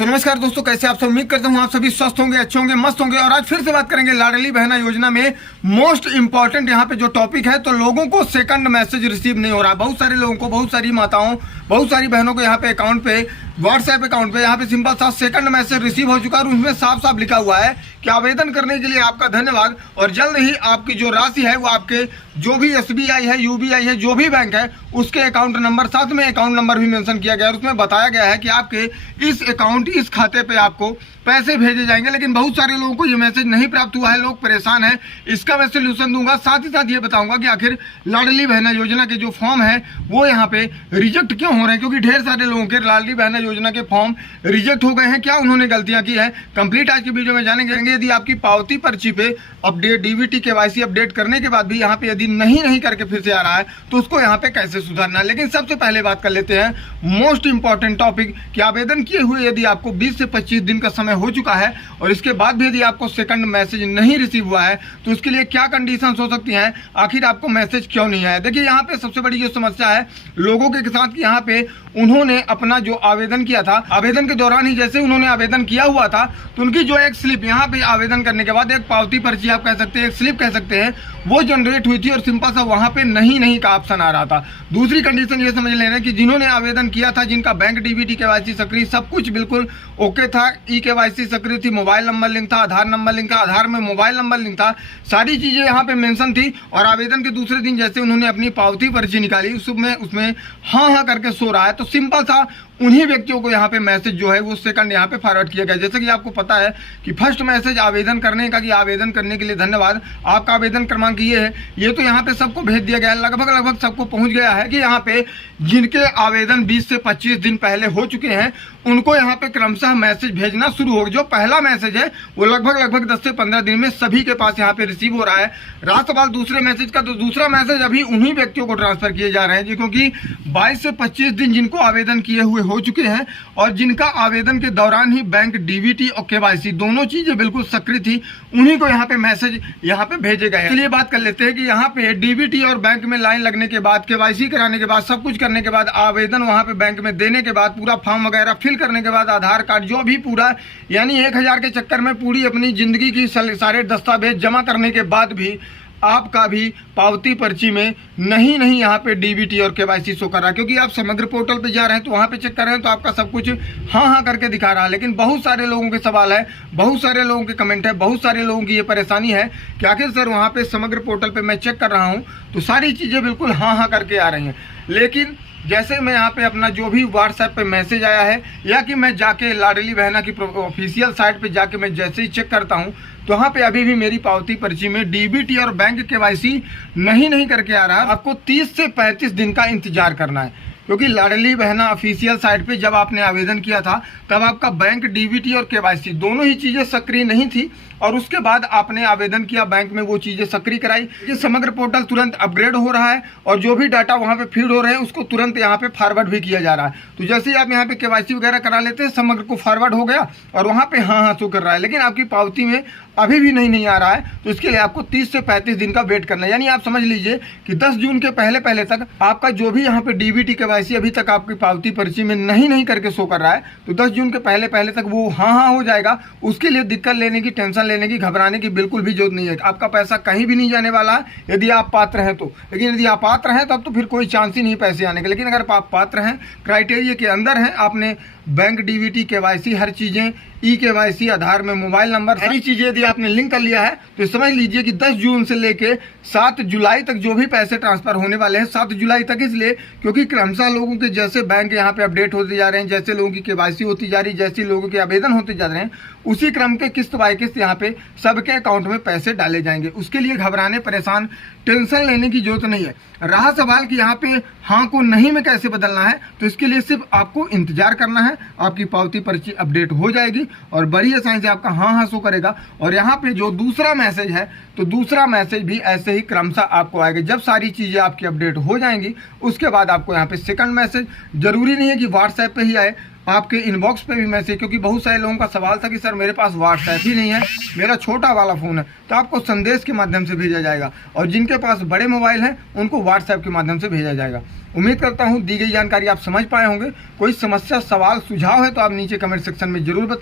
सो नमस्कार दोस्तों, कैसे आप सब। उम्मीद करता हूँ आप सभी स्वस्थ होंगे, अच्छे होंगे, मस्त होंगे। और आज फिर से बात करेंगे लाडली बहना योजना में मोस्ट इंपॉर्टेंट यहाँ पे जो टॉपिक है। तो लोगों को सेकंड मैसेज रिसीव नहीं हो रहा। बहुत सारे लोगों को, बहुत सारी माताओं, बहुत सारी बहनों को यहाँ पे अकाउंट पे, व्हाट्सएप अकाउंट पे यहाँ पे सिंपल सा सेकंड मैसेज रिसीव हो चुका है और उसमें साफ साफ लिखा हुआ है कि आवेदन करने के लिए आपका धन्यवाद और जल्द ही आपकी जो राशि है वो आपके जो भी SBI है, UBI है, जो भी बैंक है उसके अकाउंट नंबर, साथ में अकाउंट नंबर भी मेंशन किया गया है। उसमें बताया गया है कि आपके इस अकाउंट, इस खाते पे आपको पैसे भेजे जाएंगे। लेकिन बहुत सारे लोगों को ये मैसेज नहीं प्राप्त हुआ है, लोग परेशान हैं। इसका मैं सोल्यूशन दूंगा, साथ ही साथ ये बताऊंगा कि आखिर लाडली बहना योजना के जो फॉर्म है वो यहाँ पे रिजेक्ट क्यों हो रहे हैं, क्योंकि ढेर सारे लोगों के लाडली बहना योजना के फॉर्म रिजेक्ट हो गए हैं। क्या उन्होंने गलतियां की है, कंप्लीट आज की वीडियो में जानेंगे। यदि आपकी पावती पर्ची पे अपडेट, DBT KYC अपडेट करने के बाद भी यहाँ पे यदि नहीं करके फिर से आ रहा है तो उसको यहाँ पे कैसे सुधारना है। लेकिन सबसे पहले बात कर लेते हैं मोस्ट इंपॉर्टेंट टॉपिक कि आवेदन किए हुए यदि आपको 20 से 25 दिन का समय हो चुका है और इसके बाद भी यदि आपको सेकंड मैसेज नहीं रिसीव हुआ है तो उसके लिए क्या कंडीशंस हो सकती हैं, आखिर आपको मैसेज क्यों नहीं आया। देखिए यहाँ पे सबसे बड़ी जो समस्या है लोगों के साथ, यहाँ पे उन्होंने अपना जो आवेदन किया था, आवेदन के दौरान ही जैसे उन्होंने आवेदन किया हुआ था तो उनकी जो एक स्लिप यहाँ पे आवेदन करने के बाद एक पावती पर्ची आप कह सकते हैं, एक स्लिप कह सकते हैं, वो जनरेट हुई थी और सिंपल सा वहां पे नहीं का ऑप्शन आ रहा था। दूसरी कंडीशन ये समझ लेना कि जिन्होंने आवेदन किया था, जिनका बैंक DBT KYC सक्रिय, सब कुछ बिल्कुल ओके था, KYC सक्रिय थी, मोबाइल नंबर लिंक था, आधार नंबर लिंक था, आधार में मोबाइल नंबर लिंक था, सारी चीजें यहाँ पे मेंशन थी। और आवेदन के दूसरे दिन जैसे उन्होंने अपनी पावती पर्ची निकाली उसमें हाँ करके सो रहा है, तो सिंपल सा उन्हीं व्यक्तियों को यहाँ पे मैसेज जो है वो सेकंड यहाँ पे फॉरवर्ड किया गया। जैसे कि आपको पता है कि फर्स्ट मैसेज आवेदन करने का कि आवेदन करने के लिए धन्यवाद, आपका आवेदन क्रमांक ये है, ये तो यहाँ पे सबको भेज दिया गया है, लगभग सबको पहुंच गया है कि यहाँ पे जिनके आवेदन 20 से 25 दिन पहले हो चुके हैं उनको यहाँ पे क्रमशः मैसेज भेजना शुरू होगा। जो पहला मैसेज है वो लगभग 10 से 15 दिन में सभी के पास यहाँ पे रिसीव हो रहा है। रहा सवाल दूसरे मैसेज का, तो दूसरा मैसेज अभी उन्हीं व्यक्तियों को ट्रांसफर किए जा रहे हैं जी, क्योंकि 22 से 25 दिन जिनको आवेदन किए हुए हो चुके हैं और जिनका आवेदन के दौरान ही बैंक DBT और KYC दोनों चीजें बिल्कुल सक्रिय थी, उन्हीं को यहाँ पे मैसेज यहाँ पे भेजे गए हैं। चलिए बात कर लेते हैं कि यहाँ पे DBT और बैंक में लाइन लगने के बाद, KYC कराने के बाद, सब कुछ करने के बाद, आवेदन वहाँ पे बैंक में देने के बाद, पूरा फॉर्म वगैरह फिल करने के बाद, आधार कार्ड जो भी पूरा यानी 1000 के चक्कर में पूरी अपनी जिंदगी की सारे दस्तावेज जमा करने के बाद भी आपका भी पावती पर्ची में नहीं यहाँ पे DBT और KYC शो कर रहा है। क्योंकि आप समग्र पोर्टल पे जा रहे हैं तो वहाँ पे चेक कर रहे हैं तो आपका सब कुछ हाँ करके दिखा रहा है। लेकिन बहुत सारे लोगों के सवाल है, बहुत सारे लोगों के कमेंट है, बहुत सारे लोगों की ये परेशानी है कि आखिर सर वहाँ पे समग्र पोर्टल पे मैं चेक कर रहा हूँ तो सारी चीज़ें बिल्कुल हाँ करके आ रही हैं, लेकिन जैसे मैं यहाँ पे अपना जो भी व्हाट्सएप पे मैसेज आया है या कि मैं जाके लाडली बहना की ऑफिशियल साइट पे जाके मैं जैसे ही चेक करता हूँ तो वहाँ पे अभी भी मेरी पावती पर्ची में DBT और बैंक KYC नहीं करके आ रहा है। आपको 30 से 35 दिन का इंतजार करना है, क्योंकि लाडली बहना ऑफिशियल साइट पे जब आपने आवेदन किया था तब आपका बैंक DBT और KYC दोनों ही चीज़ें सक्रिय नहीं थी और उसके बाद आपने आवेदन किया, बैंक में वो चीज़ें सक्रिय कराई। ये समग्र पोर्टल तुरंत अपग्रेड हो रहा है और जो भी डाटा वहाँ पे फीड हो रहे हैं उसको तुरंत यहाँ पे फॉरवर्ड भी किया जा रहा है। तो जैसे ही आप यहाँ पे KYC वगैरह करा लेते हैं, समग्र को फॉरवर्ड हो गया और वहाँ पे हाँ शो कर रहा है, लेकिन आपकी पावती में अभी भी नहीं आ रहा है। तो इसके लिए आपको 30 से 35 दिन का वेट करना है। यानी आप समझ लीजिए कि 10 जून के पहले तक आपका जो भी यहाँ पे DBT KYC अभी तक आपकी पावती पर्ची में नहीं करके शो कर रहा है, तो 10 जून के पहले तक वो हाँ हो जाएगा। उसके लिए दिक्कत लेने की, टेंशन लेने की, घबराने की बिल्कुल भी जरूरत नहीं है। आपका पैसा कहीं भी नहीं जाने वाला है यदि आप पात्र हैं तो। लेकिन यदि आप पात्र हैं तब तो फिर कोई चांस ही नहीं पैसे आने का। लेकिन अगर आप पात्र हैं, क्राइटेरिया के अंदर हैं, आपने बैंक DBT KYC हर चीज़ें, KYC, आधार में मोबाइल नंबर, सारी चीज़ें यदि आपने लिंक कर लिया है तो समझ लीजिए कि 10 जून से लेके 7 जुलाई तक जो भी पैसे ट्रांसफर होने वाले हैं, 7 जुलाई तक, इसलिए क्योंकि क्रमशः लोगों के जैसे बैंक यहाँ पे अपडेट होते जा रहे हैं, जैसे लोगों की KYC होती जा रही है, जैसे लोगों के आवेदन होते जा रहे हैं, उसी क्रम के किस्त बाय किस्त यहाँ पे सबके अकाउंट में पैसे डाले जाएंगे। उसके लिए घबराने, परेशान, टेंशन लेने की जरूरत नहीं है। रहा सवाल कि यहाँ पे हाँ को नहीं में कैसे बदलना है, तो इसके लिए सिर्फ आपको इंतजार करना है, आपकी पावती पर्ची अपडेट हो जाएगी और बड़ी आसानी से आपका हाँ शो करेगा। और यहाँ पे जो दूसरा मैसेज है तो दूसरा मैसेज भी ऐसे ही क्रमशः आपको आएगा। जब सारी चीज़ें आपकी अपडेट हो जाएंगी उसके बाद आपको यहाँ पे सेकंड मैसेज, जरूरी नहीं है कि व्हाट्सएप पे ही आए, आपके इनबॉक्स पे भी मैसेज, क्योंकि बहुत सारे लोगों का सवाल था कि सर मेरे पास व्हाट्सएप ही नहीं है, मेरा छोटा वाला फ़ोन है, तो आपको संदेश के माध्यम से भेजा जाएगा, और जिनके पास बड़े मोबाइल हैं उनको व्हाट्सएप के माध्यम से भेजा जाएगा। उम्मीद करता हूँ दी गई जानकारी आप समझ पाए होंगे। कोई समस्या, सवाल, सुझाव है तो आप नीचे कमेंट सेक्शन में जरूर बताएं।